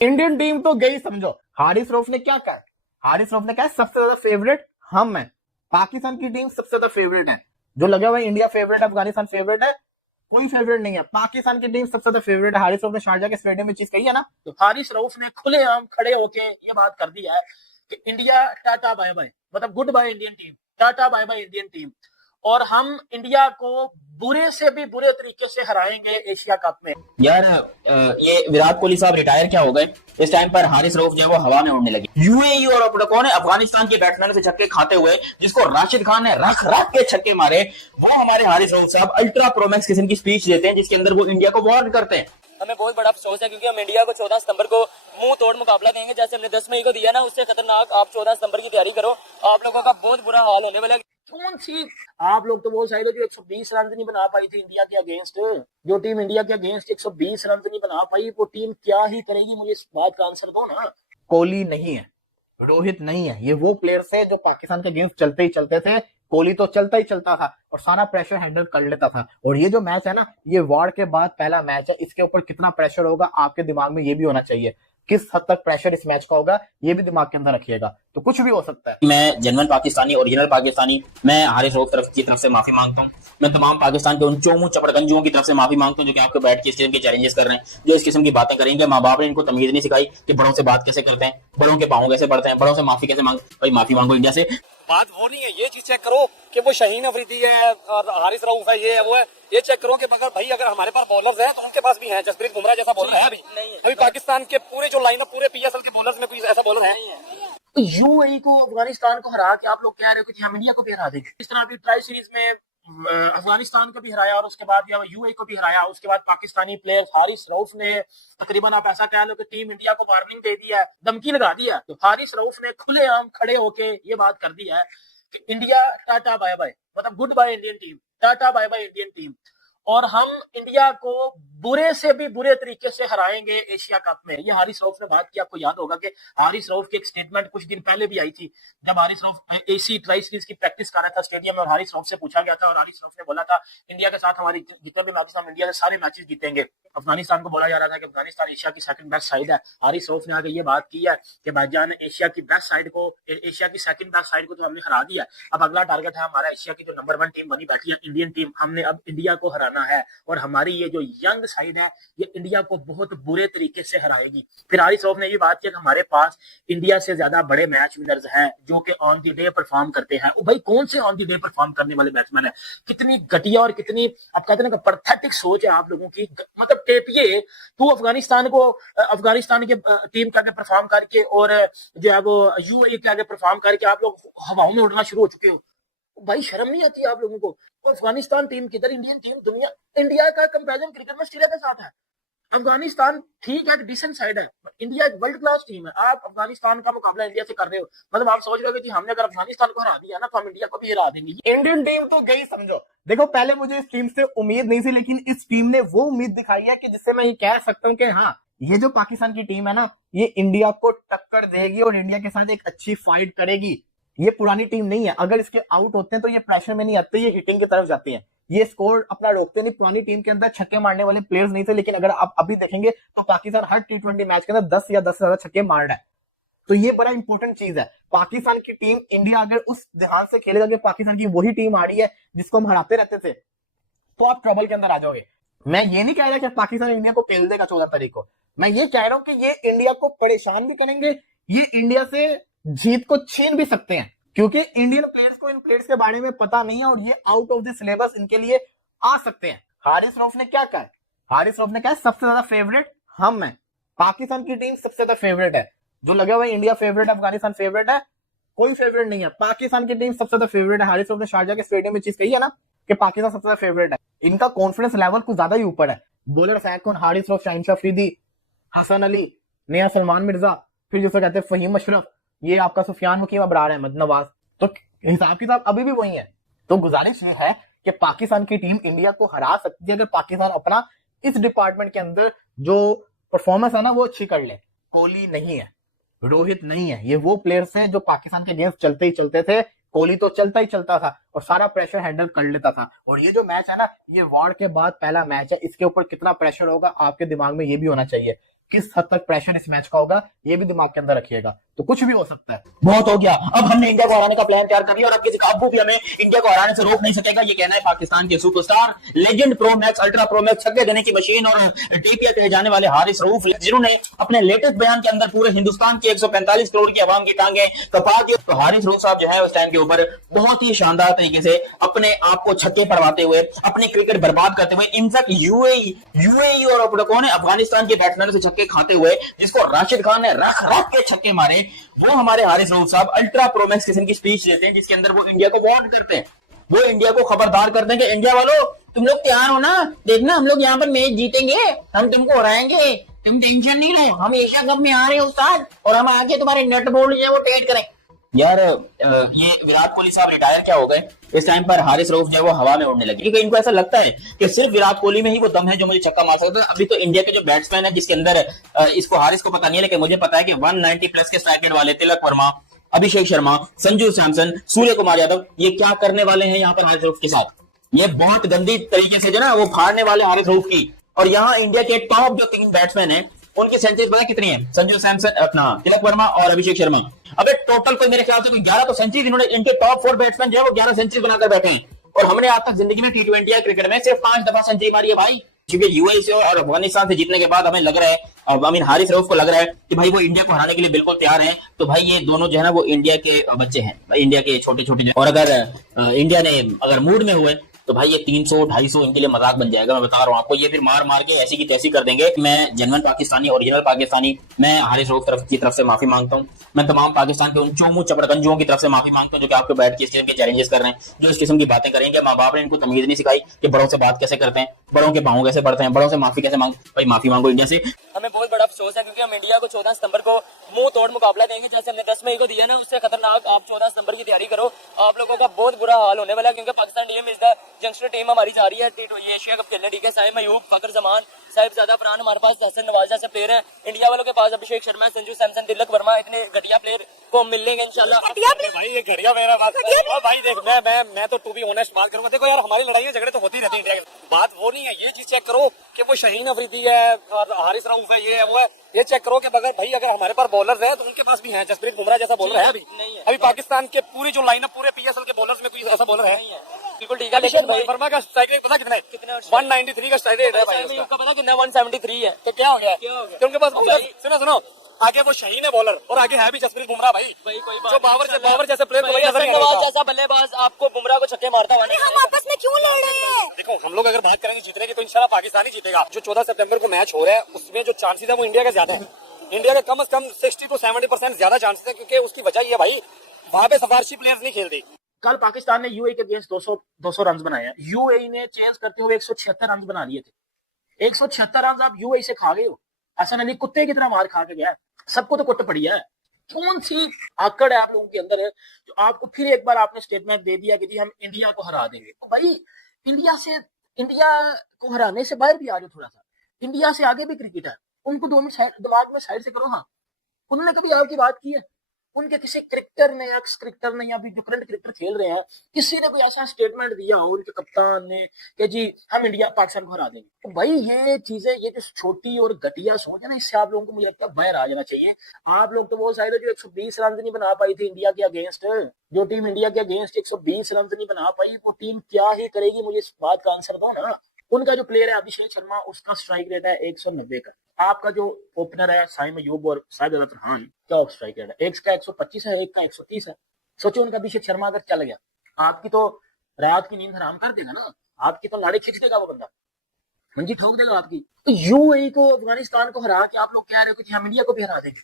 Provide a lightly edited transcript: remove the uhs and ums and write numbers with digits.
Indian team तो गई समझो। हारिस रऊफ ने क्या कहा? हारिस रऊफ ने कहा सबसे ज्यादा फेवरेट हम हैं, पाकिस्तान की टीम सबसे ज्यादा फेवरेट है। जो लगा हुआ है इंडिया फेवरेट है, अफगानिस्तान फेवरेट है, कोई फेवरेट नहीं है, पाकिस्तान की टीम सबसे ज्यादा फेवरेट है। हारिस रऊफ ने शारजा के स्टेडियम में चीज कही है ना, तो हारिस रऊफ ने खुलेआम खड़े होके ये बात कर दी है कि इंडिया टाटा बाय बाय, मतलब good bye Indian team, tata bye bye Indian team, और हम इंडिया को बुरे से भी बुरे तरीके से हराएंगे एशिया कप में। यार ये विराट कोहली साहब रिटायर क्या हो गए, इस टाइम पर हारिस रऊफ जो है वो हवा में उड़ने लगे। यूएई और अपना कौन है अफगानिस्तान के बैट्समैन से छक्के खाते हुए, जिसको राशिद खान ने रख रख के छक्के मारे, वो हमारे हारिस रऊफ साहब अल्ट्रा प्रोमैक्स किस्म की स्पीच देते हैं जिसके अंदर वो इंडिया को वार्न करते हैं। हमें बहुत बड़ा अफसोस है क्योंकि हम इंडिया को 14 सितंबर को मुंह तोड़ मुकाबला देंगे, जैसे हमने 10 मई को दिया ना, उससे खतरनाक आप 14 सितंबर की तैयारी करो, आप लोगों का बहुत बुरा हाल होने वाला है। कौन सी आप लोग तो वो शायद जो 120 रन नहीं बना पाई थी इंडिया के अगेंस्ट, जो टीम इंडिया के अगेंस्ट 120 रन नहीं बना पाई, वो टीम क्या ही करेगी? मुझे इस बात का आंसर दो ना। कोहली नहीं है, रोहित नहीं है, ये वो प्लेयर्स है जो पाकिस्तान के अगेंस्ट चलते ही चलते थे। कोहली तो चलता ही चलता था और सारा प्रेशर हैंडल कर लेता था। और ये जो मैच है ना, ये वार के बाद पहला मैच है, इसके ऊपर कितना प्रेशर होगा आपके दिमाग में ये भी होना चाहिए। किस हद तक प्रेशर इस मैच का होगा ये भी दिमाग के अंदर रखिएगा, तो कुछ भी हो सकता है। मैं जेन्युइन पाकिस्तानी, ओरिजिनल पाकिस्तानी, मैं हारिस रऊफ की तरफ से माफी मांगता हूँ। मैं तमाम पाकिस्तान के उन चोमू चपड़गंजुओं की तरफ से माफी मांगता हूँ जो कि आपको बैठ के इस किस्म के चैलेंजेस कर रहे हैं, जो इस किस्म की बातें करेंगे। माँ बाप ने इनको तमीज नहीं सिखाई कि बड़ों से बात कैसे करते हैं, बड़ों के पाँव कैसे पड़ते हैं, बड़ों से माफी कैसे मांगते। भाई माफी मांगो इंडिया से। बात वो नहीं है, ये चीज चेक करो कि वो शाहीन अफरीदी है और हारिस रऊफ है, ये है वो है, ये चेक करो कि मगर भाई अगर हमारे पास बॉलर्स हैं तो उनके पास भी है। जसप्रीत बुमराह जैसा बॉलर है अभी पाकिस्तान के पूरे जो लाइनअप पूरे पीएसएल के बॉलर्स में कोई ऐसा बॉलर है नहीं है। यूएई को अफगानिस्तान को हरा के आप लोग कह रहे हो कि हम इंडिया को भी हरा देंगे। इस तरह अभी ट्राई सीरीज में अफगानिस्तान को भी हराया और उसके बाद यूएई को भी हराया। उसके बाद पाकिस्तानी प्लेयर हारिस रऊफ ने तकरीबन आप ऐसा कह लो कि टीम इंडिया को वार्निंग दे दिया, धमकी लगा दिया। तो हारिस रऊफ ने खुलेआम खड़े होके ये बात कर दी है कि इंडिया टाटा बाय बाय, मतलब good bye Indian team, tata bye bye Indian team, और हम इंडिया को बुरे से भी बुरे तरीके से हराएंगे एशिया कप में। ये हारिस रऊफ ने बात की। आपको याद होगा कि हारिस रऊफ की एक स्टेटमेंट कुछ दिन पहले भी आई थी, जब Haris Rauf AC tri series की प्रैक्टिस कर रहा था स्टेडियम में, और हारिस रऊफ से पूछा गया था और हारिस रऊफ ने बोला था इंडिया के साथ हमारी जितने भी मैचेस, हम इंडिया के सारे मैचेस जीतेंगे। अफगानिस्तान को बोला जा रहा था कि अफगानिस्तान एशिया की सेकंड बेस्ट साइड है। हारिस रऊफ ने आगे ये बात की है कि भाईजान एशिया की बेस्ट साइड को, एशिया की सेकंड बेस्ट साइड को तो हमने हरा दिया, अब अगला टारगेट है हमारा एशिया की जो नंबर 1 टीम बनी बैठी है इंडियन टीम, हमने अब इंडिया को हराना है और हमारी ये जो यंग साइड है ये इंडिया को बहुत बुरे तरीके से हराएगी। फिर हारिस रऊफ ने ये बात की कि हमारे पास इंडिया से ज्यादा बड़े मैच विनर्स हैं जो कि ऑन द डे परफॉर्म करते हैं। भाई कौन से ऑन द डे परफॉर्म करने वाले बैट्समैन है? कितनी घटिया और कितनी आप कहते हैं ना पैथेटिक सोच है आप लोगों की। मतलब टेपिए तू अफगानिस्तान के टीम के आगे परफॉर्म करके और जो है वो यूएई के आगे परफॉर्म करके आप लोग हवाओं में उड़ना शुरू हो चुके हो। भाई शर्म नहीं आती आप लोगों को? अफगानिस्तान टीम किधर, इंडियन टीम, दुनिया इंडिया का कंपैरिजन क्रिकेट में ऑस्ट्रेलिया के साथ है। अफगानिस्तान ठीक है, डिसेंट साइड है, इंडिया एक वर्ल्ड क्लास टीम है। आप अफगानिस्तान का मुकाबला इंडिया से कर रहे हो, मतलब आप सोच रहे हो कि हमने अगर अफगानिस्तान को हरा दिया ना तो हम इंडिया को भी हरा देंगे। इंडियन टीम तो गई समझो। देखो पहले मुझे इस टीम से उम्मीद नहीं थी, लेकिन इस टीम ने वो उम्मीद दिखाई है कि जिससे मैं ये कह सकता हूँ कि हाँ, ये जो पाकिस्तान की टीम है ना, ये इंडिया को टक्कर देगी और इंडिया के साथ एक अच्छी फाइट करेगी। ये पुरानी टीम नहीं है, अगर इसके आउट होते हैं तो ये प्रेशर में नहीं आते, ये हिटिंग की तरफ जाती है, ये स्कोर अपना रोकते नहीं। पुरानी टीम के अंदर छक्के मारने वाले प्लेयर्स नहीं थे, लेकिन अगर आप अभी देखेंगे तो पाकिस्तान हर T20 मैच के अंदर 10 या 10 से ज्यादा छक्के मार रहा है। तो ये बड़ा इंपॉर्टेंट चीज है। पाकिस्तान की टीम इंडिया अगर उस ध्यान से खेलेगा कि पाकिस्तान की वही टीम आ रही है जिसको हम हराते रहते थे, तो आप ट्रबल के अंदर आ जाओगे। मैं ये नहीं कह रहा कि पाकिस्तान इंडिया को पेल देगा 14 तारीख को, मैं ये कह रहा हूं कि ये इंडिया को परेशान भी करेंगे, ये इंडिया से जीत को छीन भी सकते हैं, क्योंकि इंडियन प्लेयर्स को इन प्लेयर्स के बारे में पता नहीं है और ये आउट ऑफ द सिलेबस इनके लिए आ सकते हैं। हारिस रऊफ ने क्या कहा? हारिस रऊफ ने कहा सबसे ज्यादा फेवरेट हम हैं, पाकिस्तान की टीम सबसे ज्यादा फेवरेट है। जो लगा हुआ है इंडिया फेवरेट है, अफगानिस्तान फेवरेट है, कोई फेवरेट नहीं है, पाकिस्तान की टीम सबसे ज्यादा फेवरेट है। हारिस रऊफ ने शारजा के स्टेडियम में चीज कही है ना कि पाकिस्तान सबसे ज्यादा फेवरेट है। इनका कॉन्फिडेंस लेवल कुछ ज्यादा ही ऊपर है। बॉलर फैक कौन? हारिस रऊफ, शाहिन शाह अफरीदी, हसन अली, नया सलमान मिर्जा, फिर जिसे कहते हैं फहीम अशरफ, ये आपका सुफियान मुकीम, अबरार अहमद, नवाज। तो हिसाब किताब अभी भी वही है। तो गुजारिश ये है कि पाकिस्तान की टीम इंडिया को हरा सकती है अगर पाकिस्तान अपना इस डिपार्टमेंट के अंदर जो परफॉर्मेंस है ना वो अच्छी कर ले। कोहली नहीं है, रोहित नहीं है, ये वो प्लेयर्स हैं जो पाकिस्तान के अगेंस्ट चलते ही चलते थे। कोहली तो चलता ही चलता था और सारा प्रेशर हैंडल कर लेता था। और ये जो मैच है ना, ये वार के बाद पहला मैच है, इसके ऊपर कितना प्रेशर होगा आपके दिमाग में ये भी होना चाहिए। किस हद तक प्रेशर इस मैच का होगा ये भी दिमाग के अंदर रखिएगा, तो कुछ भी हो सकता है। बहुत हो गया, अब हमने इंडिया को हराने का प्लान तैयार कर लिया और अब किसी का अब्बू भी हमें इंडिया को हराने से रोक नहीं सकेगा। ये कहना है पाकिस्तान के superstar, legend, pro max, ultra pro max, छक्के देने की मशीन और टीपीए कहे जाने वाले हारिस रऊफ, जिन्होंने अपने लेटेस्ट बयान के अंदर पूरे हिंदुस्तान के 145 करोड़ की आवाम की टांगे कपा दी। तो हारिस रऊफ साहब जो है उस टाइम के ऊपर बहुत ही शानदार तरीके से अपने आप को छक्के पड़वाते हुए, अपने क्रिकेट बर्बाद करते हुए, इनफैक्ट यूएई और कौन है अफगानिस्तान के बैट्समैनों से छक्के खाते हुए, जिसको राशिद खान ने रख रख के छक्के मारे, वो हमारे हारिस रऊफ साहब अल्ट्रा प्रोमैक्स किस्म की स्पीच देते हैं जिसके अंदर वो इंडिया को वार्न करते हैं। वो इंडिया को खबरदार करते हैं कि इंडिया वालों तुम लोग तैयार हो ना, देखना हम लोग यहाँ पर मैच जीतेंगे, हम तुमको हराएंगे, तुम टेंशन नहीं लो, हम एशिया कप में आ रहे हैं उस्ताद, और हम आके तुम्हारे नेट बोल्ड जो है वो टेट करें। यार ये विराट कोहली साहब रिटायर क्या हो गए, इस टाइम पर हारिस रऊफ जो है वो हवा में उड़ने लगे, क्योंकि इनको ऐसा लगता है कि सिर्फ विराट कोहली में ही वो दम है जो मुझे छक्का मार सकता है। अभी तो इंडिया के जो बैट्समैन है जिसके अंदर इसको हारिस को पता नहीं है, लेकिन मुझे पता है कि 190 प्लस के स्ट्राइक रेट वाले तिलक वर्मा, अभिषेक शर्मा, संजू सैमसन, सूर्य कुमार यादव, ये क्या करने वाले हैं यहाँ पर हारिस रऊफ के साथ। ये बहुत गंदी तरीके से जो ना वो फाड़ने वाले हारिस रऊफ की। और यहाँ इंडिया के टॉप जो 3 बैट्समैन है उनकी सेंचुरी पता कितनी है, संजू सैमसन, अपना तिलक वर्मा और अभिषेक शर्मा। अबे टोटल कोई मेरे ख्याल से कोई 11 तो सेंचुरी, इन्होंने इनके टॉप 4 बैट्समैन जो है वो 11 सेंचुरी बनाकर बैठे हैं। और हमने आज तक जिंदगी में टी20 या क्रिकेट में सिर्फ 5 दफा सेंचुरी मारी है भाई। क्योंकि यूएई से और अफगानिस्तान से जीतने के बाद हमें लग रहा है, आई मीन हारिस रऊफ को लग रहा है कि भाई वो इंडिया को हराने के लिए बिल्कुल तैयार है। तो भाई ये दोनों जो है ना वो इंडिया के बच्चे हैं भाई, इंडिया के छोटे छोटे, और अगर इंडिया ने अगर मूड में हुए तो भाई ये 300-250 इनके लिए मजाक बन जाएगा। मैं बता रहा हूँ आपको, ये फिर मार मार के ऐसी की तैसी कर देंगे। मैं जेन्युइन पाकिस्तानी, ओरिजिनल पाकिस्तानी, मैं हारिस रऊफ की तरफ से माफी मांगता हूँ। मैं तमाम पाकिस्तान के उन चोमू चपड़गंजुओं की तरफ से माफी मांगता हूँ जो कि आपको बैठ के इस किस्म के चैलेंजेस कर रहे हैं, जो इस किस्म की बातें करेंगे। माँ बाप ने इनको तमीज नहीं सिखाई कि बड़ों से बात कैसे करते हैं, बड़ों के पाँव कैसे पड़ते हैं, बड़ों से माफी कैसे मांग। भाई माफी मांगो इंडिया से। हमें बहुत बड़ा अफसोस है क्योंकि हम इंडिया को 14 सितंबर को मुंह तोड़ मुकाबला देंगे, जैसे हमने 10 मई को दिया ना, उससे खतरनाक आप 14 सितंबर की तैयारी करो। आप लोगों का बहुत बुरा हाल होने वाला है क्योंकि Pakistan team is the youngster team हमारी जा रही है ये एशिया कप खेलने। ठीक है, साहिब मयूब, फकर जमान, साहिब ज्यादा फरहान, हमारे पास हसन नवाज जैसे प्लेयर है। इंडिया वालों के पास अभिषेक शर्मा, संजू सैमसन, तिलक वर्मा, इतने घटिया प्लेयर को मिलेंगे इंशाल्लाह। भाई ये घड़िया मेरा बात भाई देख, मैं तो टू बी ऑनेस्ट बात करूंगा। देखो यार, हमारी लड़ाई झगड़े तो होती रहती है इंडिया के, बात वो नहीं है। ये चीज चेक करो कि वो शाहीन अफरीदी है, हारिस रऊफ है, ये है वो है। ये चेक करो कि अगर हमारे पास बॉलर है तो उनके पास भी है। जसप्रीत बुमराह जैसा बॉलर है अभी नहीं है। अभी पाकिस्तान के पूरी जो लाइनअप पूरे पीएसएल के बॉलर्स में कोई ऐसा बॉलर है बिल्कुल ठीक है, लेकिन भाई वर्मा का स्ट्राइक रेट पता कितना है? 193 का स्ट्राइक रेट है भाई उसका। का पता कितना 173 है। तो क्या हो गया? तो उनके पास सुनो आगे वो शाहीन है बॉलर और आगे है भी जसप्रीत बुमराह भाई कोई बात जो बाबर जैसे प्लेयर को नजर नहीं नवाज आता। जैसा बल्लेबाज आपको बुमराह को छक्के मारता हुआ नहीं। हम आपस में क्यों लड़ रहे हैं? देखो हम लोग अगर बात करेंगे जीतने की तो इंशाल्लाह पाकिस्तान ही जीतेगा। जो 14 सितंबर को मैच हो रहा है उसमें जो चांसेस है वो इंडिया के ज्यादा है। इंडिया के कम से कम 60 to 70% ज्यादा चांसेस है, क्योंकि उसकी वजह ये भाई वहां पे सफारशी प्लेयर्स नहीं खेलते। कल पाकिस्तान ने यूएई के अगेंस्ट 200 रन बनाए हैं। यूएई ने चेंज करते हुए 176 रन बना लिए थे। 176 रन आप यूएई से खा गए हो। हसन अली कुत्ते की तरह मार खा के गया। सबको तो कुट पड़ी है। कौन सी आकड़ है आप लोगों के अंदर है जो आपको फिर एक बार आपने स्टेटमेंट दे दिया कि जी हम इंडिया को हरा देंगे। तो भाई इंडिया को हराने से बाहर भी आ जाओ थोड़ा सा। इंडिया से आगे भी क्रिकेट है, उनको 2 मिनट दिमाग में साइड से करो। हाँ, उन्होंने कभी आपकी बात की है? उनके किसी क्रिकेटर ने, एक्स क्रिकेटर ने या अभी जो करंट क्रिकेटर खेल रहे हैं, किसी ने कोई ऐसा स्टेटमेंट दिया हो उनके कप्तान ने कि जी हम इंडिया पाकिस्तान को हरा देंगे? तो भाई ये चीजें, ये जो छोटी और घटिया सोच है ना, इससे आप लोगों को मुझे लगता है बाहर आ जाना चाहिए। आप लोग तो वो शायद जो 120 रन नहीं बना पाई थी इंडिया के अगेंस्ट, जो टीम इंडिया के अगेंस्ट 120 रन नहीं बना पाई, वो टीम क्या ही करेगी? मुझे इस बात का आंसर दो ना। उनका जो प्लेयर है अभिषेक शर्मा, उसका स्ट्राइक रेट है 190 का। आपका जो ओपनर है साहिब मयूब और साहिब फरहान, क्या स्ट्राइक रेट है? एक का 125 है, एक का 130 है। सोचो उनका अभिषेक शर्मा अगर चल गया, आपकी तो रात की नींद हराम कर देगा ना, आपकी तो लाड़े खींच देगा वो बंदा, मंजी ठोक देगा आपकी। तो यूएई को, अफगानिस्तान को हरा के आप लोग कह रहे हो कि हम इंडिया को भी हरा देंगे।